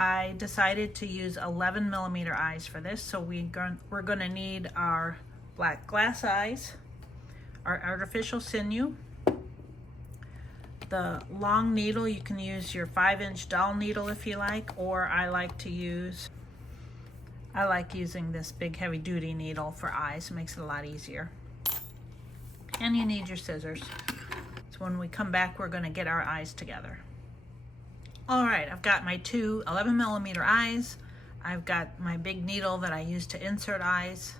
I decided to use 11mm eyes for this, so we're going to need our black glass eyes, our artificial sinew, the long needle. You can use your 5-inch doll needle if you like, or I like using this big heavy duty needle for eyes. It makes it a lot easier. And you need your scissors. So when we come back, we're going to get our eyes together. All right, I've got my two 11mm eyes. I've got my big needle that I use to insert eyes.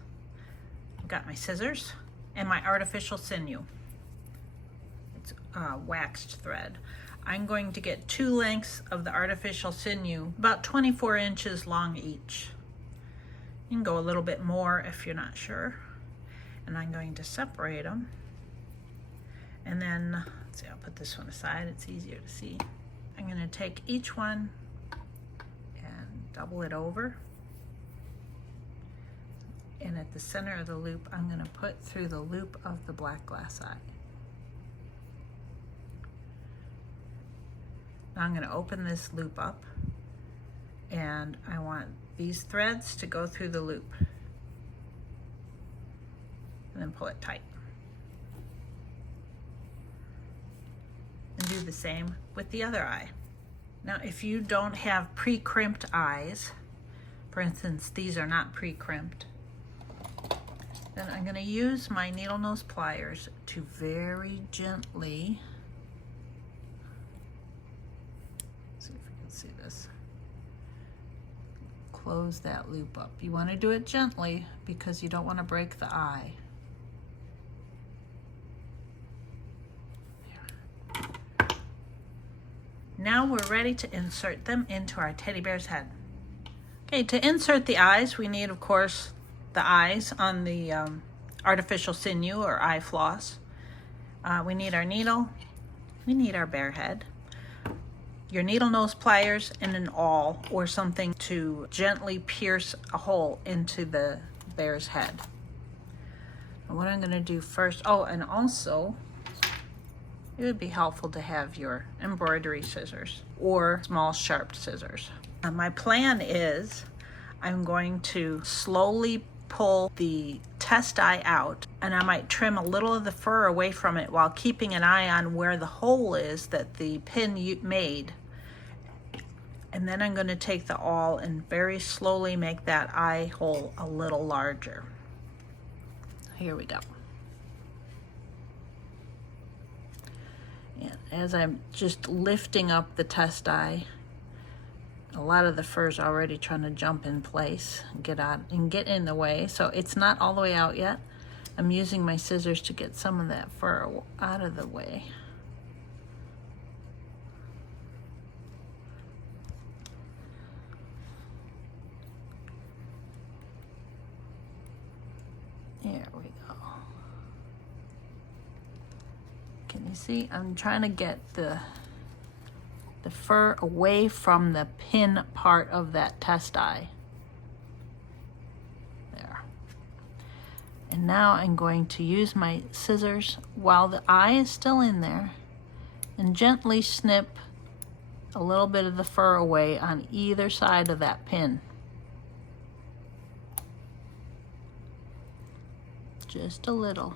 I've got my scissors and my artificial sinew. It's waxed thread. I'm going to get 2 lengths of the artificial sinew, about 24 inches long each. You can go a little bit more if you're not sure. And I'm going to separate them. And then, let's see, I'll put this one aside, it's easier to see. I'm going to take each one and double it over. And at the center of the loop, I'm going to put through the loop of the black glass eye. Now I'm going to open this loop up, and I want these threads to go through the loop. And then pull it tight. And do the same with the other eye. Now, if you don't have pre-crimped eyes, for instance, these are not pre-crimped, then I'm going to use my needle nose pliers to very gently, see if you can see this, close that loop up. You want to do it gently because you don't want to break the eye. Now we're ready to insert them into our teddy bear's head. Okay, to insert the eyes, we need, of course, the eyes on the artificial sinew or eye floss. We need our needle. We need our bear head. Your needle nose pliers and an awl or something to gently pierce a hole into the bear's head. And what I'm going to do first, oh, and also, it would be helpful to have your embroidery scissors or small sharp scissors. My plan is I'm going to slowly pull the test eye out, and I might trim a little of the fur away from it while keeping an eye on where the hole is that the pin made. And then I'm going to take the awl and very slowly make that eye hole a little larger. Here we go. And as I'm just lifting up the test eye, a lot of the fur's already trying to jump in place and get out and get in the way. So it's not all the way out yet. I'm using my scissors to get some of that fur out of the way. There we go. Can you see? I'm trying to get the fur away from the pin part of that test eye. There. And now I'm going to use my scissors while the eye is still in there and gently snip a little bit of the fur away on either side of that pin. Just a little.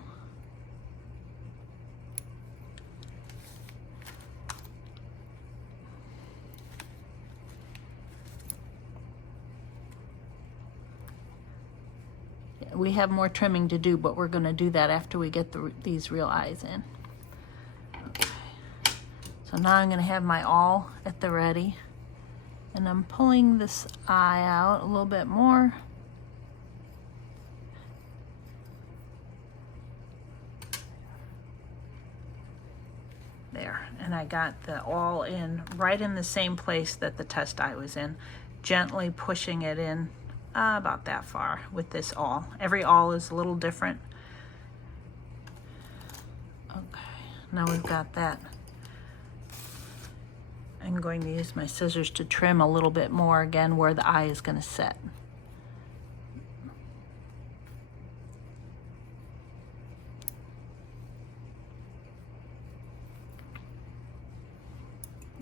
We have more trimming to do, but we're going to do that after we get these real eyes in. Okay. So now I'm going to have my awl at the ready, and I'm pulling this eye out a little bit more. There, and I got the awl in right in the same place that the test eye was in, gently pushing it in about that far with this awl. Every awl is a little different. Okay, now we've got that. I'm going to use my scissors to trim a little bit more again where the eye is going to set.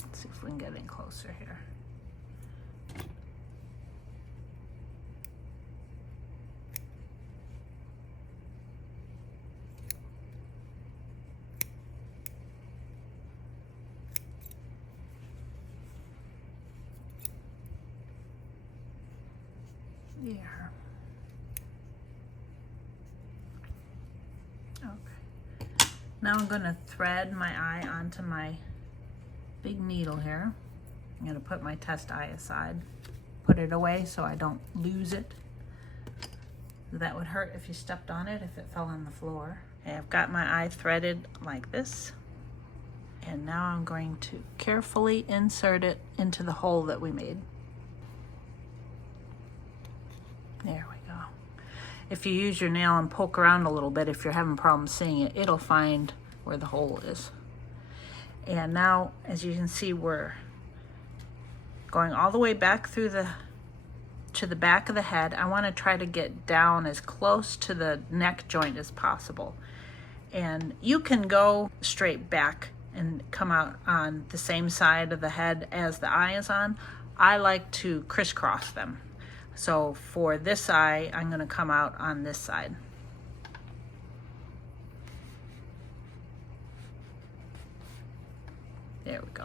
Let's see if we can get in closer here. There. Okay. Now I'm going to thread my eye onto my big needle here. I'm going to put my test eye aside, put it away so I don't lose it. That would hurt if you stepped on it, if it fell on the floor. Okay, I've got my eye threaded like this. And now I'm going to carefully insert it into the hole that we made. There we go. If you use your nail and poke around a little bit, if you're having problems seeing it, it'll find where the hole is. And now, as you can see, we're going all the way back through to the back of the head. I want to try to get down as close to the neck joint as possible. And you can go straight back and come out on the same side of the head as the eye is on. I like to crisscross them. So for this eye, I'm going to come out on this side. There we go.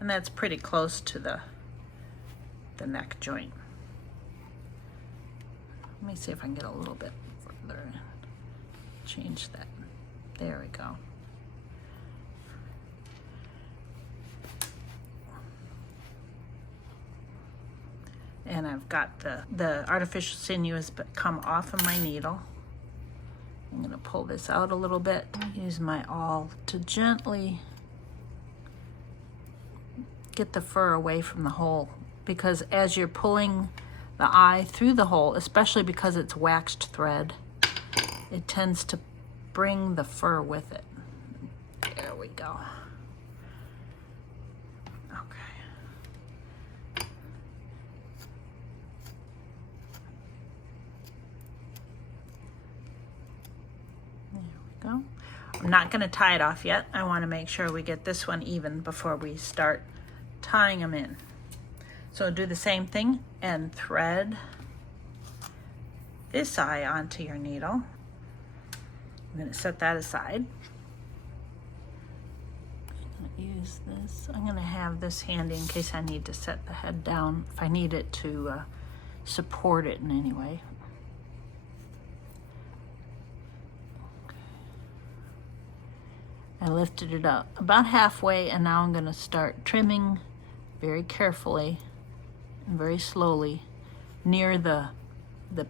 And that's pretty close to the neck joint. Let me see if I can get a little bit further. Change that. There we go. And I've got the artificial sinew has come off of my needle. I'm going to pull this out a little bit. Use my awl to gently get the fur away from the hole, because as you're pulling the eye through the hole, especially because it's waxed thread, it tends to bring the fur with it. There we go. Okay. There we go. I'm not going to tie it off yet. I want to make sure we get this one even before we start tying them in. So do the same thing and thread this eye onto your needle. I'm going to set that aside. I'm going to use this. I'm going to have this handy in case I need to set the head down, if I need it to support it in any way. I lifted it up about halfway, and now I'm going to start trimming very carefully and very slowly near the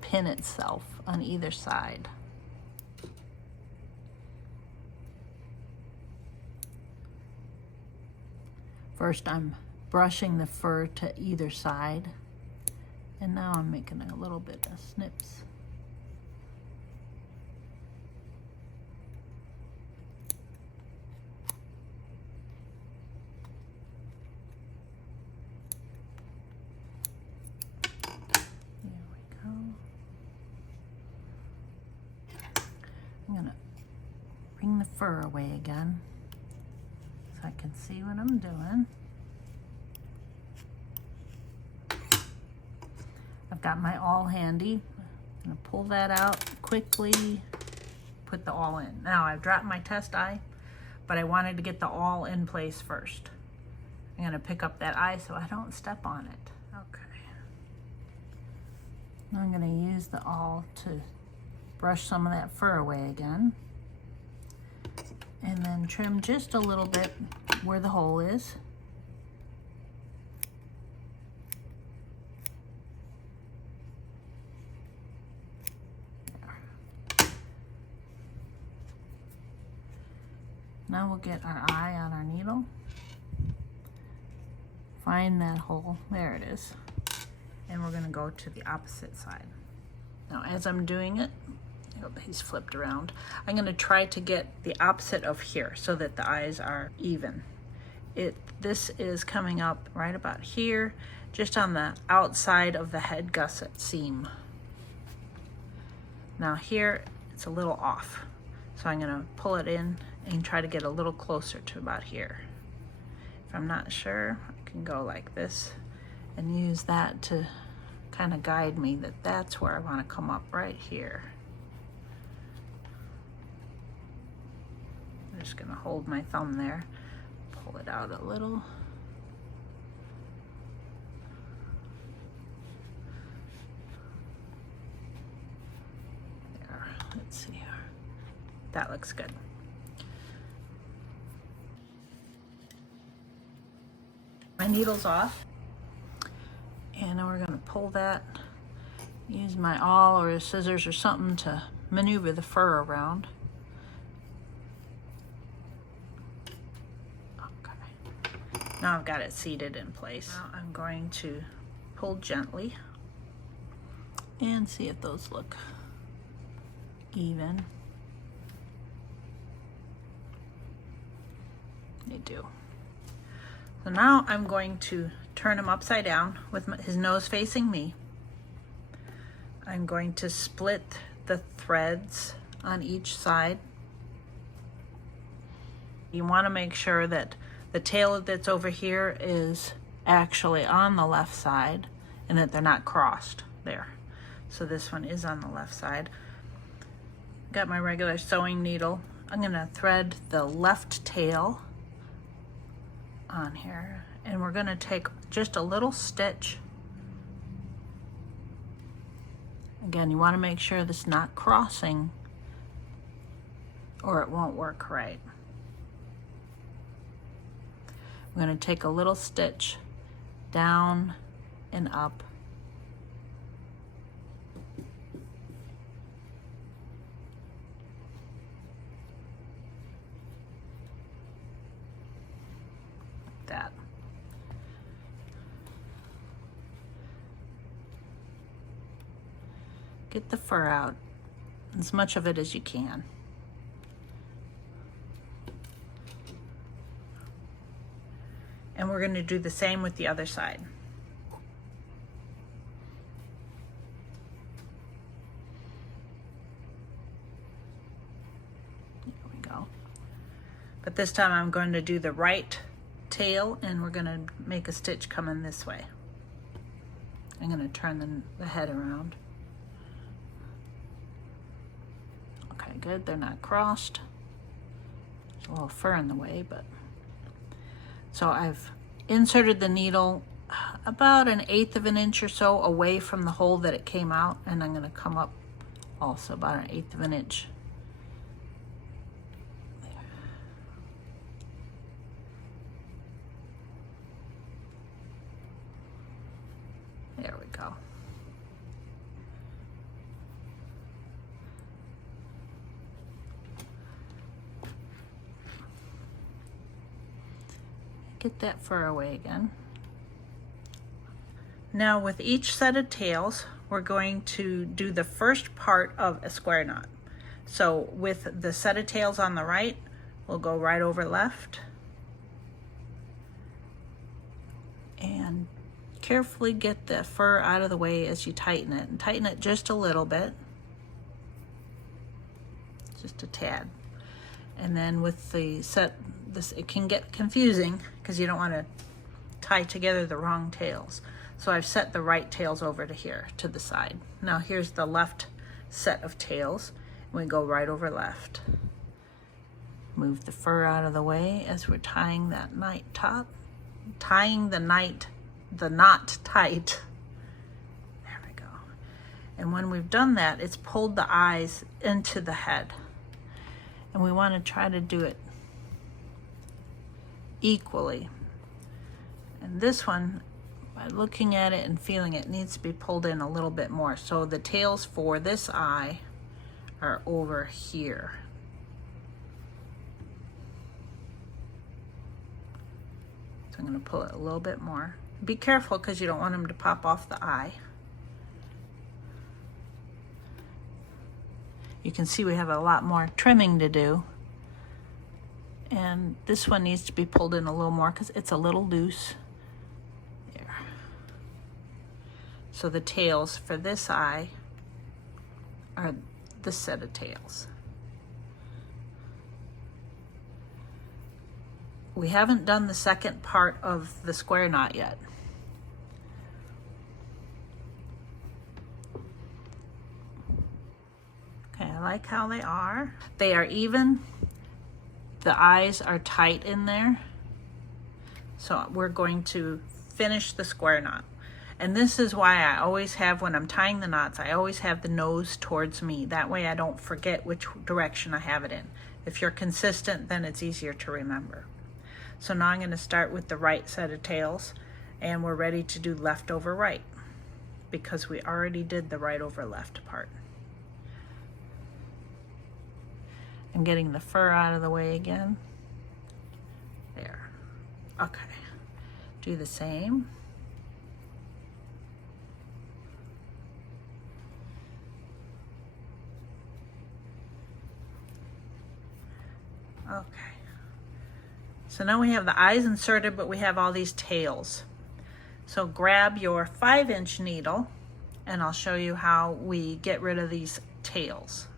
pin itself on either side. First I'm brushing the fur to either side, and now I'm making a little bit of snips. I'm gonna bring the fur away again so I can see what I'm doing. I've got my awl handy. I'm gonna pull that out quickly, put the awl in. Now I've dropped my test eye, but I wanted to get the awl in place first. I'm gonna pick up that eye so I don't step on it. Okay. Now I'm gonna use the awl to brush some of that fur away again, and then trim just a little bit where the hole is. There. Now we'll get our eye on our needle, find that hole, there it is, and we're going to go to the opposite side. Now as I'm doing it, he's flipped around, I'm going to try to get the opposite of here so that the eyes are even. This is coming up right about here, just on the outside of the head gusset seam. Now here it's a little off, so I'm going to pull it in and try to get a little closer to about here. If I'm not sure, I can go like this and use that to kind of guide me that that's where I want to come up, right here. I'm just going to hold my thumb there, pull it out a little. Let's see here. That looks good. My needle's off, and now we're going to pull that, use my awl or a scissors or something to maneuver the fur around. Okay, now I've got it seated in place. Now I'm going to pull gently and see if those look even. They do. So now I'm going to turn him upside down with his nose facing me. I'm going to split the threads on each side. You want to make sure that the tail that's over here is actually on the left side and that they're not crossed there. So this one is on the left side. Got my regular sewing needle. I'm going to thread the left tail on here, and we're going to take just a little stitch. Again, you want to make sure this is not crossing or it won't work right. I'm going to take a little stitch down and up. That. Get the fur out, as much of it as you can. And we're going to do the same with the other side. There we go. But this time I'm going to do the right tail, and we're going to make a stitch coming this way. I'm going to turn the head around. Okay, good. They're not crossed. There's a little fur in the way, but so I've inserted the needle about 1/8 of an inch or so away from the hole that it came out, and I'm going to come up also about 1/8 of an inch. There we go. Get that fur away again. Now with each set of tails, we're going to do the first part of a square knot. So with the set of tails on the right, we'll go right over left. And carefully get the fur out of the way as you tighten it, and tighten it just a little bit, just a tad. And then with the set, this, it can get confusing because you don't want to tie together the wrong tails. So I've set the right tails over to here, to the side. Now here's the left set of tails. We go right over left. Move the fur out of the way as we're tying that tying the knot tight. There we go. And when we've done that, it's pulled the eyes into the head. And we want to try to do it equally. And this one, by looking at it and feeling it, needs to be pulled in a little bit more. So the tails for this eye are over here. So I'm going to pull it a little bit more. Be careful because you don't want them to pop off the eye. You can see we have a lot more trimming to do. And this one needs to be pulled in a little more because it's a little loose. There. So the tails for this eye are this set of tails. We haven't done the second part of the square knot yet. Okay, I like how they are. They are even. The eyes are tight in there. So we're going to finish the square knot. And this is why I always have, when I'm tying the knots, I always have the nose towards me. That way I don't forget which direction I have it in. If you're consistent, then it's easier to remember. So now I'm going to start with the right set of tails, and we're ready to do left over right because we already did the right over left part. I'm getting the fur out of the way again. There. Okay. Do the same. Okay. So now we have the eyes inserted, but we have all these tails. So grab your 5-inch needle and I'll show you how we get rid of these tails.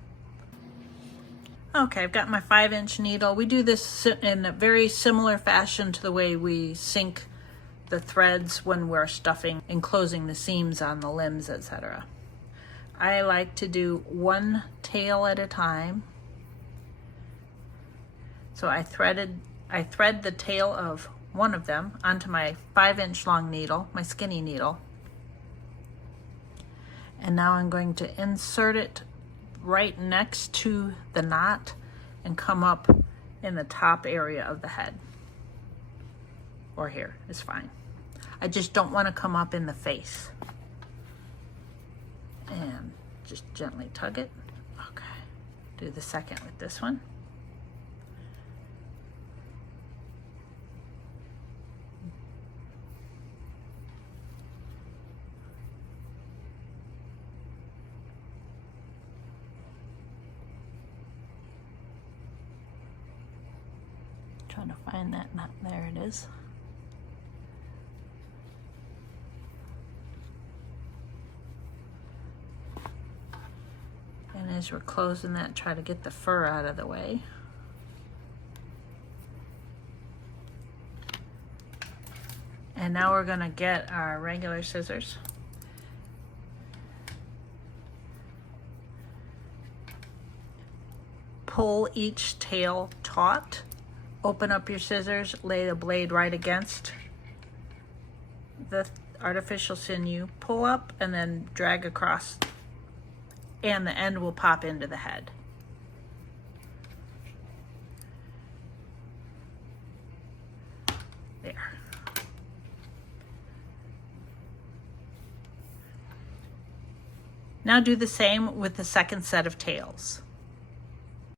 Okay, I've got my 5-inch needle. We do this in a very similar fashion to the way we sink the threads when we're stuffing and closing the seams on the limbs, etc. I like to do one tail at a time. So I thread the tail of one of them onto my 5-inch long needle, my skinny needle. And now I'm going to insert it right next to the knot and come up in the top area of the head. Or here is fine. I just don't want to come up in the face. And just gently tug it. Okay. Do the second with this one. Trying to find that knot. There it is. And as we're closing that, try to get the fur out of the way. And now we're going to get our regular scissors. Pull each tail taut. Open up your scissors, lay the blade right against the artificial sinew, pull up, and then drag across, and the end will pop into the head. There. Now do the same with the second set of tails.